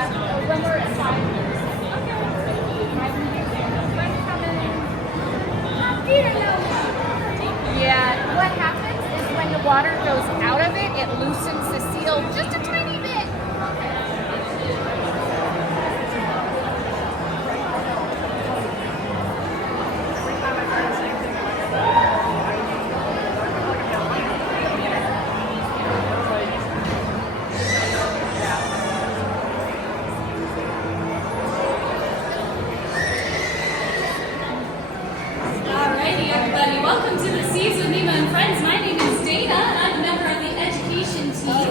When we're at 5 years. Yeah, what happens is when the water goes out of it, it loosens the seal just a tiny bit. Alrighty, everybody, welcome to the Seas with Nemo Friends. My name is Dana, and I'm a member of the education team.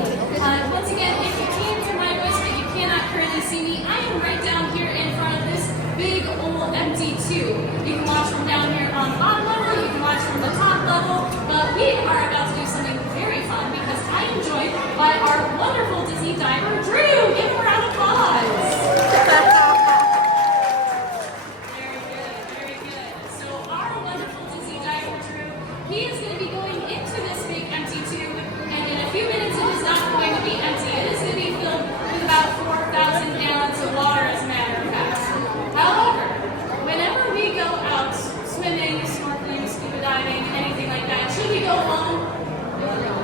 Once again, if you can't hear my voice, but you cannot currently see me, I am right down here in front of this big old empty tube. You can watch from down here on the bottom level, you can watch from the top level, but we are about to do something very fun because I am joined by our wonderful Disney diver, Drew. Give him a round of applause. He is going to be going into this big empty tube, and in a few minutes it is not going to be empty. It is going to be filled with about 4,000 gallons of water, as a matter of fact. However, whenever we go out swimming, snorkeling, scuba diving, anything like that, should we go alone?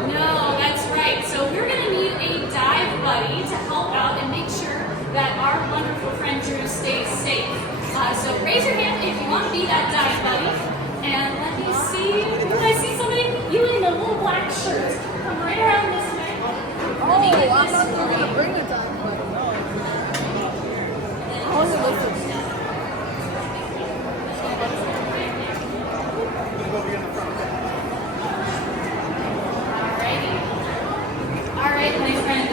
No, that's right. So we're going to need a dive buddy to help out and make sure that our wonderful friend Drew stays safe. So raise your hand if you want to be that dive buddy. And let me see. Did I see somebody? You in a little black shirt. Come right around this way. Let me get I'm this not for going you. to bring the time, but Alrighty. Alright, my friend.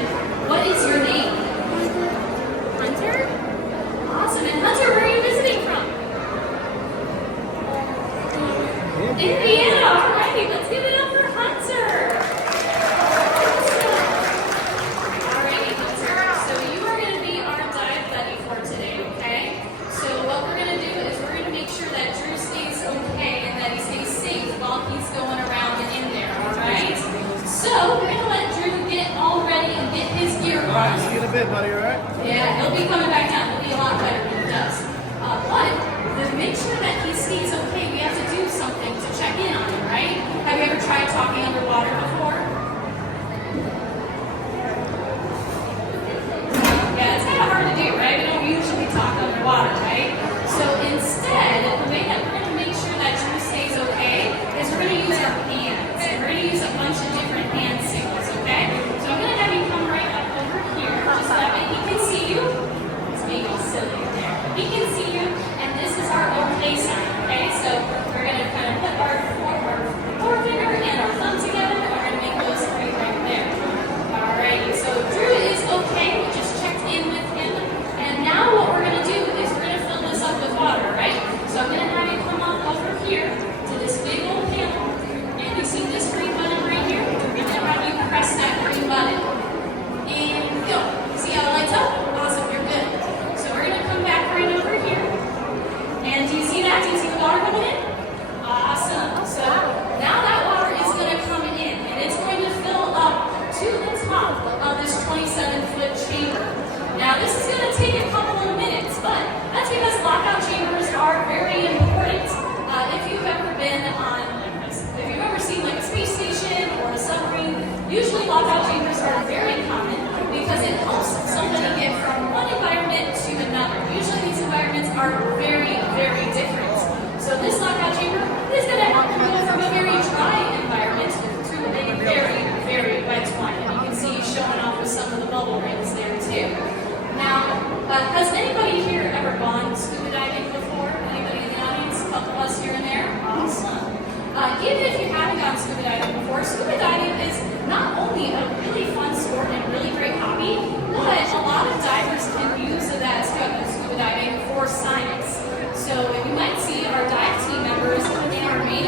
What is your name? Hunter? Awesome. And Hunter, where are you visiting from? Indiana. Alrighty, let's give it up for Hunter. Alrighty, Hunter. So you are going to be our dive buddy for today, okay? So what we're going to do is we're going to make sure that Drew stays okay and that he stays safe while he's going around and in there, alright? So we're going to let Drew get all ready and get his gear on. alright, see you in a bit, buddy, alright? Yeah, he'll be coming back down. He'll be a lot better when he does. But to make sure that he stays okay, we have to do something to check in on him, right? Have you ever tried talking underwater before? Yeah, it's kind of hard to do, right? We don't usually talk underwater, right? So instead, the way that we're going to make sure that Drew stays okay is we're going to use our hands. And we're going to use a bunch of different hand signals, okay? So I'm going to have you come right up over here, just so that way he can see you. It's being all silly there. He can see you, and this is our okay sign, okay? So we're going to kind of put our forefinger and our thumb together, and we're going to make those three right there. Alrighty, so Drew is okay. We just checked in with him. And now what we're going to do is we're going to fill this up with water, right? So I'm going to have you come on over here to this big old panel. And you see this green button right here? We're going to have you press that green button. And go. See how it lights up? Awesome, you're good. So we're going to come back right over here. And do you see that? Do you see the water coming in? Awesome. So now that water is going to come in, and it's going to fill up to the top of this 27-foot chamber. Now this is going to take a couple of minutes, but that's because lockout chambers are very important. If you've ever seen like a space station or a submarine, usually lockout chambers are very common because it helps somebody get from one environment to another. Usually these environments are very, very different. So this lockout chamber is going to help them go from a very dry environment to a very, very wet one. And you can see showing off with some of the bubble rings there too. Now, has anybody here ever gone scuba diving before? Anybody in the audience? A couple of us here and there? Awesome. Even if you haven't gone scuba diving before, scuba diving is not only a really fun sport and really great hobby, but a lot of divers can use that scuba diving for science. So you might see our dive team members in our main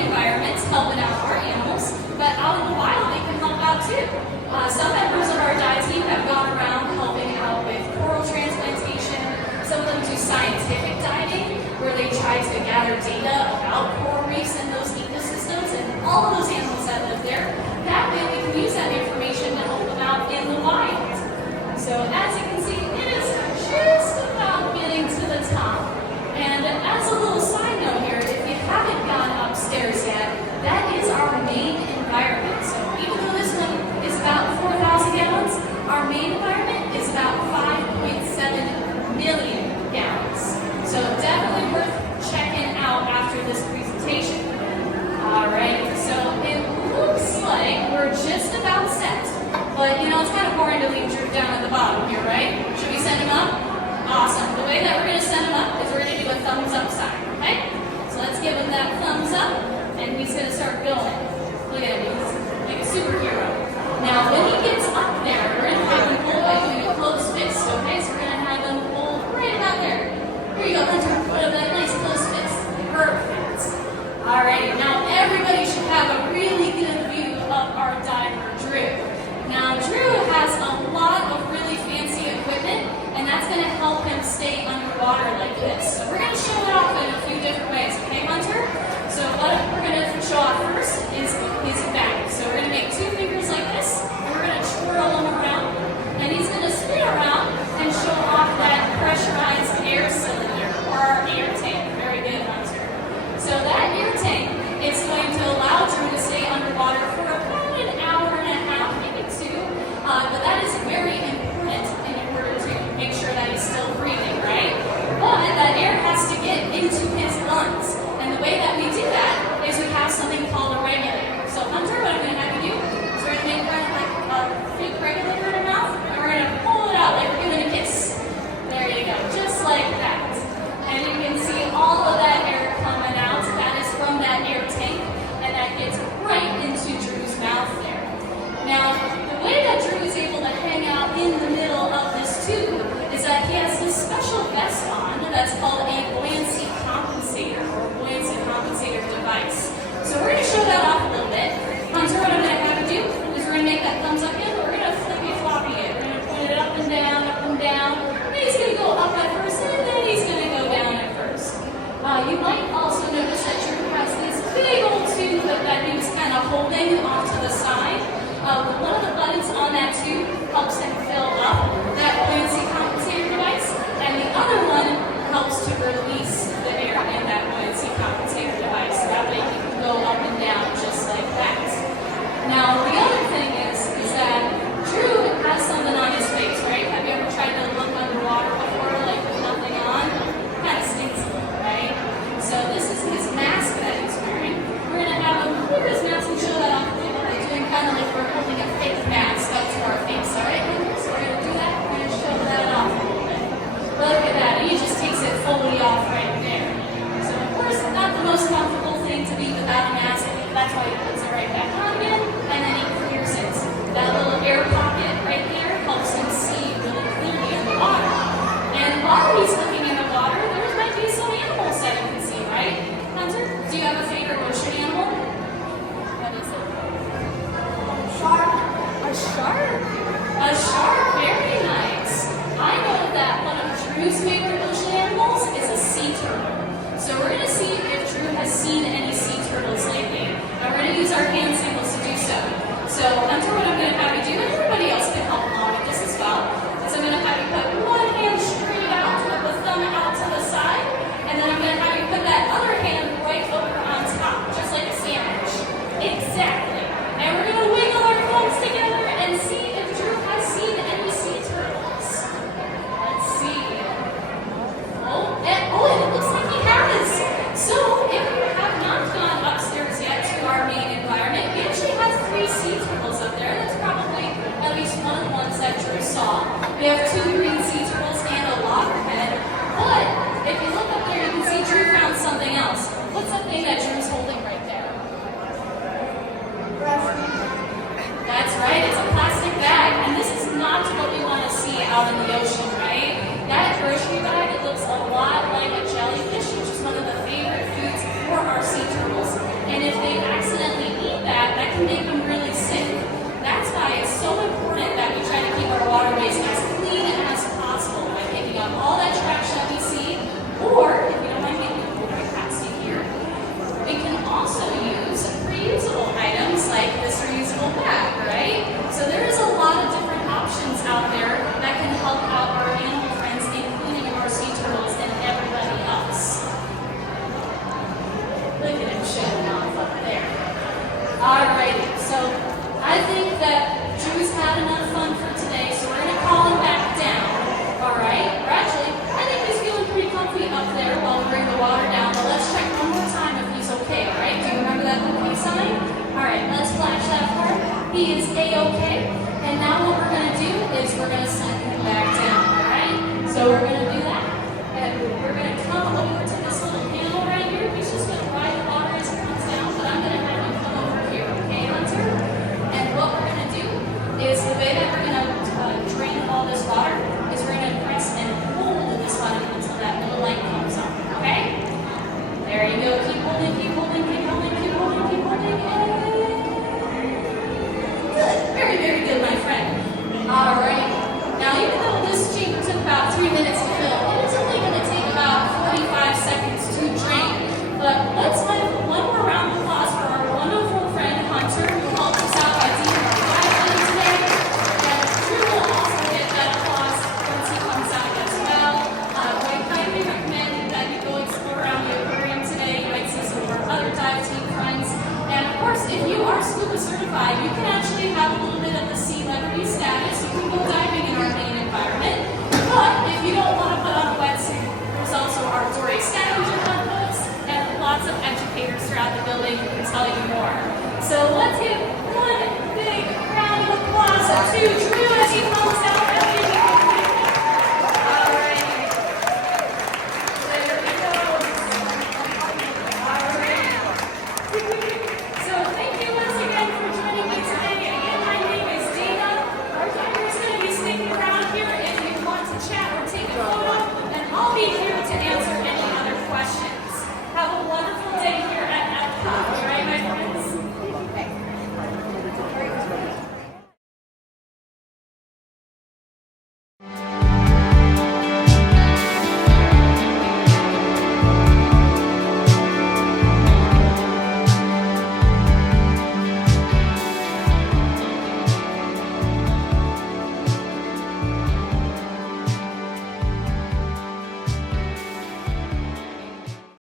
We have 2 green sea turtles and a loggerhead. But if you look up there, you can see Drew found something else. What's that thing that Drew's holding right there? That's right, it's a plastic bag. And this is not what we want to see out in the ocean.